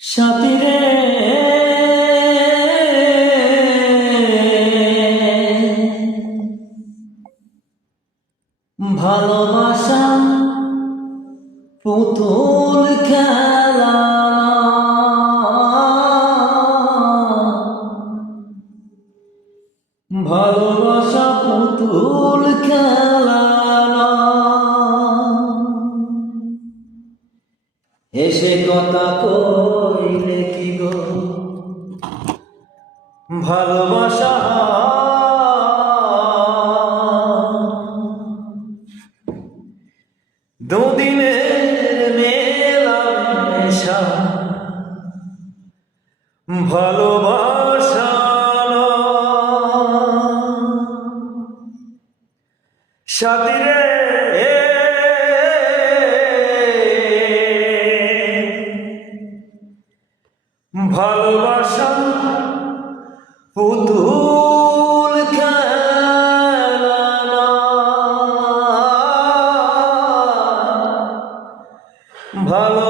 সাথী রে ভালোবাসা পুতুল খেলা ভালোবাসা পুতুল খেলা এসে কথা কইলে কি গো ভালোবাসা দুদিনের মেলামেশা ভালোবাসা সাথী রে ভালোবাসা পুতুল খেলা ভালো